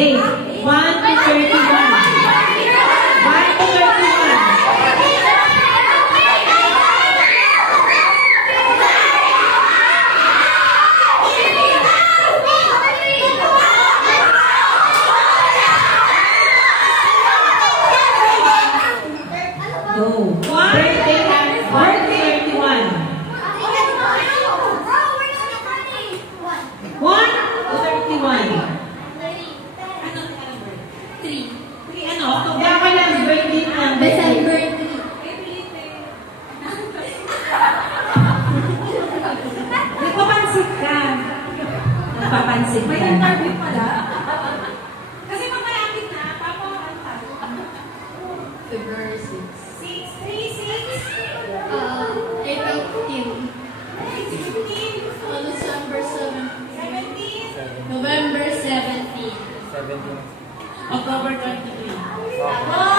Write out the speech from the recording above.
Date, 1 to 31. 1 to 31. Go. Birthday at 1 to 31. 1 to 31. Kaya ka lang, birthday na. December 3. Nagpapansit ka. Nagpapansit ka. May interview pala. Kasi mamalapit na. Papa, February 6. 6. April 15. 16. December 7. 17. November 17. 17. October 23. Wow!